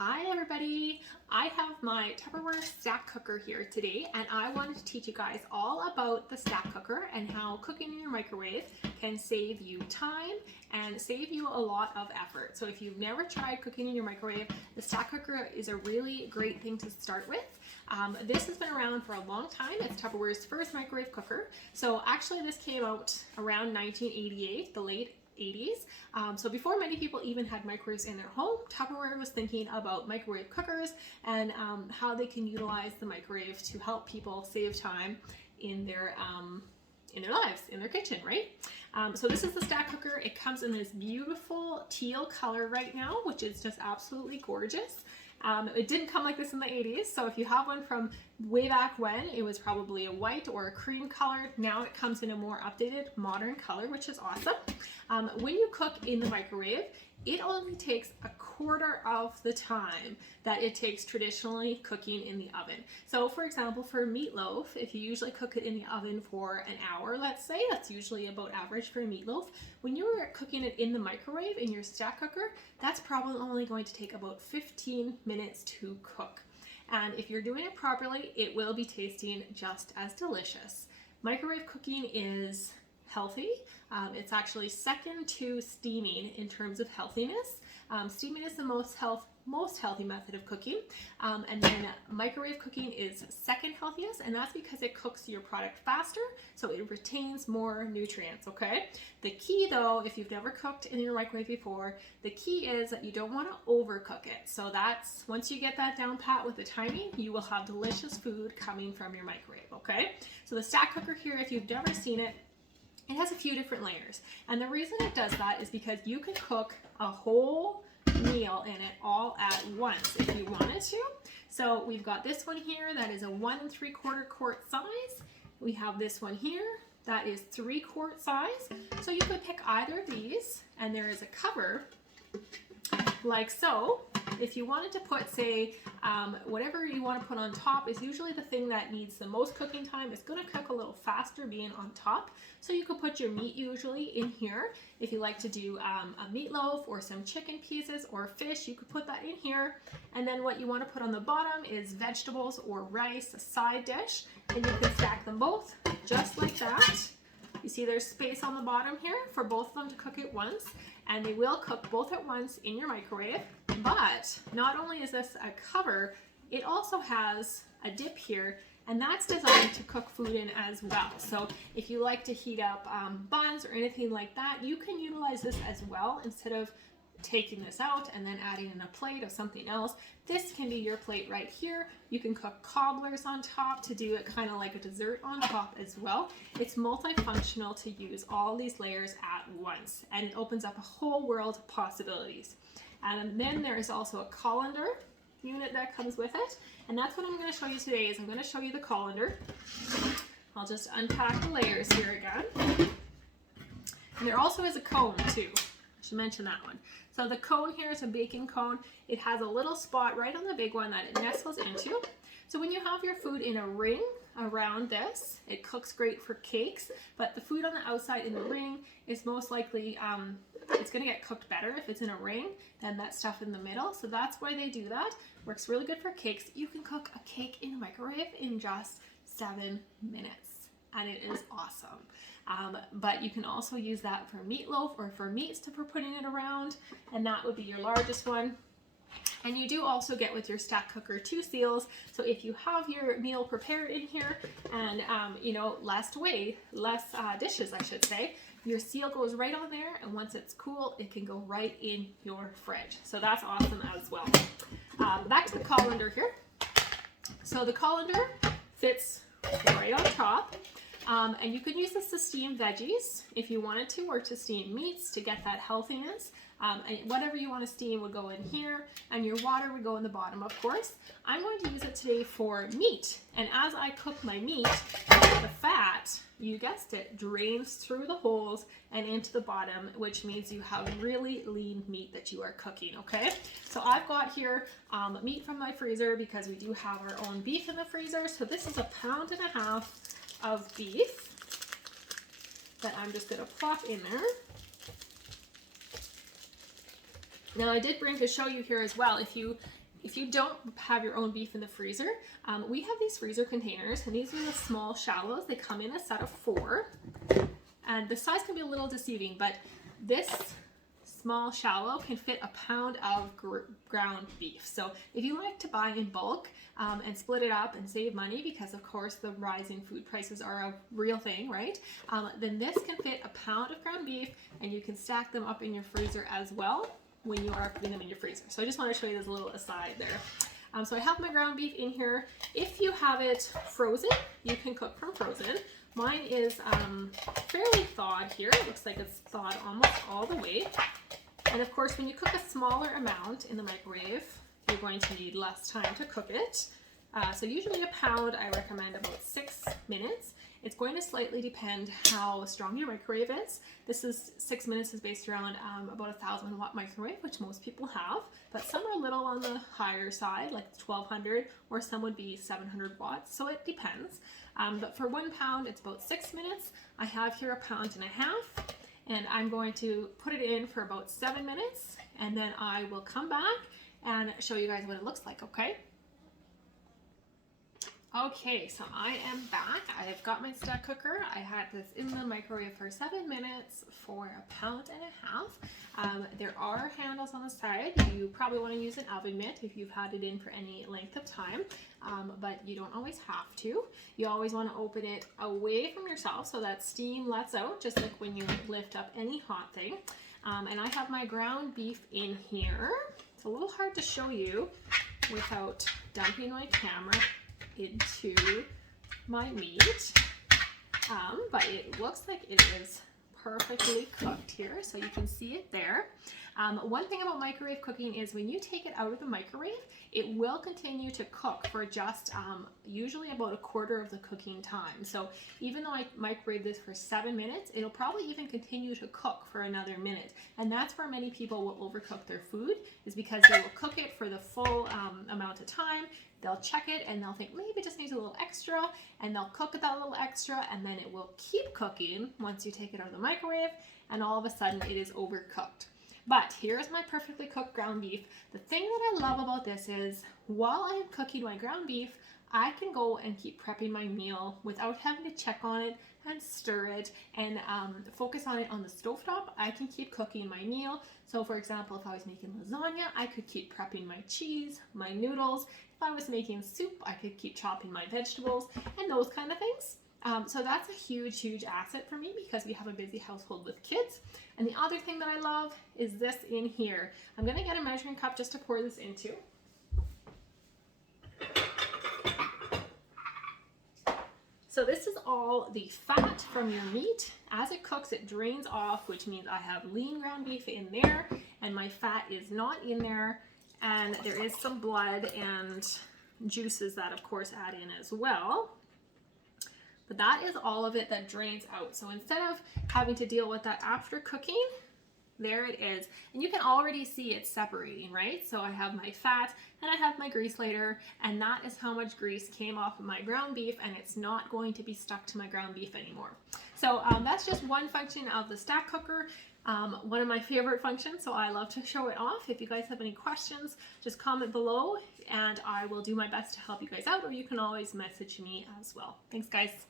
Hi everybody! I have my Tupperware stack cooker here today, and I wanted to teach you guys all about the stack cooker and how cooking in your microwave can save you time and save you a lot of effort. So if you've never tried cooking in your microwave, the stack cooker is a really great thing to start with. This has been around for a long time. It's Tupperware's first microwave cooker. So actually this came out around 1988, the late 80s. So before many people even had microwaves in their home, Tupperware was thinking about microwave cookers and how they can utilize the microwave to help people save time in their lives, in their kitchen, right? So this is the stack cooker. It comes in this beautiful teal color right now, which is just absolutely gorgeous. It didn't come like this in the 80s, so if you have one from way back when, it was probably a white or a cream color. Now it comes in a more updated modern color, which is awesome. When you cook in the microwave, it only takes a quarter of the time that it takes traditionally cooking in the oven. So for example, for meatloaf, if you usually cook it in the oven for an hour, let's say, that's usually about average for a meatloaf. When you're cooking it in the microwave in your stack cooker, that's probably only going to take about 15 minutes to cook. And if you're doing it properly, it will be tasting just as delicious. Microwave cooking is healthy. It's actually second to steaming in terms of healthiness. Steaming is the most healthy method of cooking, and then microwave cooking is second healthiest, and that's because it cooks your product faster, so it retains more nutrients. Okay, the key though, if you've never cooked in your microwave before, the key is that you don't want to overcook it. So that's, once you get that down pat with the timing, you will have delicious food coming from your microwave. Okay, so the stack cooker here, if you've never seen it, it has a few different layers, and the reason it does that is because you can cook a whole meal in it all at once if you wanted to. So we've got this one here that is a 1 3/4 quart size. We have this one here that is 3-quart size. So you could pick either of these, and there is a cover like so. If you wanted to put, say, whatever you want to put on top is usually the thing that needs the most cooking time. It's going to cook a little faster being on top. So you could put your meat usually in here. If you like to do a meatloaf or some chicken pieces or fish, you could put that in here. And then what you want to put on the bottom is vegetables or rice, a side dish. And you can stack them both just like that. You see there's space on the bottom here for both of them to cook at once, and they will cook both at once in your microwave. But not only is this a cover, it also has a dip here, and that's designed to cook food in as well. So if you like to heat up buns or anything like that, you can utilize this as well instead of taking this out and then adding in a plate of something else. This can be your plate right here. You can cook cobblers on top to do it kind of like a dessert on top as well. It's multifunctional to use all these layers at once, and it opens up a whole world of possibilities. And then there is also a colander unit that comes with it, and that's what I'm going to show you today. Is I'm going to show you the colander. I'll just unpack the layers here again. And there also is a cone too. I should mention that one. So the cone here is a baking cone. It has a little spot right on the big one that it nestles into. So when you have your food in a ring around this, it cooks great for cakes, but the food on the outside in the ring is most likely, it's going to get cooked better if it's in a ring than that stuff in the middle. So that's why they do that. Works really good for cakes. You can cook a cake in a microwave in just 7 minutes, and it is awesome. But you can also use that for meatloaf or for meats for putting it around, and that would be your largest one. And you do also get with your stack cooker 2 seals. So if you have your meal prepared in here and you know, less dishes, I should say, your seal goes right on there, and once it's cool, it can go right in your fridge. So that's awesome as well. Back to the colander here. So the colander fits right on top. And you can use this to steam veggies if you wanted to, or to steam meats to get that healthiness. And whatever you want to steam would go in here, and your water would go in the bottom, of course. I'm going to use it today for meat. And as I cook my meat, the fat, you guessed it, drains through the holes and into the bottom, which means you have really lean meat that you are cooking, okay? So I've got here meat from my freezer because we do have our own beef in the freezer. So this is 1.5 pounds of beef that I'm just going to plop in there. Now I did bring to show you here as well, if you If you don't have your own beef in the freezer, we have these freezer containers, and these are the small shallows. They come in a set of 4, and the size can be a little deceiving, but this small shallow can fit a pound of ground beef. So if you like to buy in bulk and split it up and save money, because of course the rising food prices are a real thing, right? Then this can fit a pound of ground beef, and you can stack them up in your freezer as well when you are putting them in your freezer. So I just want to show you this little aside there. So I have my ground beef in here. If you have it frozen, you can cook from frozen. Mine is fairly thawed here. It looks like it's thawed almost all the way. And of course, when you cook a smaller amount in the microwave, you're going to need less time to cook it. So usually a pound, I recommend about 6 minutes. It's going to slightly depend how strong your microwave is. This is 6 minutes is based around about 1,000-watt microwave, which most people have, but some are a little on the higher side, like 1,200, or some would be 700 watts, so it depends. But for 1 pound, it's about 6 minutes. I have here 1.5 pounds, and I'm going to put it in for about 7 minutes, and then I will come back and show you guys what it looks like, okay? Okay, so I am back. I've got my stack cooker. I had this in the microwave for 7 minutes for 1.5 pounds. There are handles on the side. You probably want to use an oven mitt if you've had it in for any length of time, but you don't always have to. You always want to open it away from yourself so that steam lets out, just like when you lift up any hot thing. And I have my ground beef in here. It's a little hard to show you without dumping my camera into my meat, but it looks like it is perfectly cooked here, so you can see it there. One thing about microwave cooking is when you take it out of the microwave, it will continue to cook for just usually about 1/4 of the cooking time. So even though I microwave this for 7 minutes, it'll probably even continue to cook for another minute. And that's where many people will overcook their food, is because they will cook it for the full amount of time. They'll check it and they'll think maybe it just needs a little extra, and they'll cook it that little extra, and then it will keep cooking once you take it out of the microwave, and all of a sudden it is overcooked. But here's my perfectly cooked ground beef. The thing that I love about this is while I am cooking my ground beef, I can go and keep prepping my meal without having to check on it and stir it and focus on it on the stovetop. I can keep cooking my meal. So for example, if I was making lasagna, I could keep prepping my cheese, my noodles. If I was making soup, I could keep chopping my vegetables and those kind of things. So that's a huge, huge asset for me because we have a busy household with kids. And the other thing that I love is this in here. I'm gonna get a measuring cup just to pour this into. So this is all the fat from your meat. As it cooks, it drains off, which means I have lean ground beef in there and my fat is not in there. And there is some blood and juices that of course add in as well. But that is all of it that drains out. So instead of having to deal with that after cooking, there it is. And you can already see it separating, right? So I have my fat and I have my grease later, and that is how much grease came off of my ground beef, and it's not going to be stuck to my ground beef anymore. So that's just one function of the stack cooker. One of my favorite functions, so I love to show it off. If you guys have any questions, just comment below and I will do my best to help you guys out, or you can always message me as well. Thanks guys.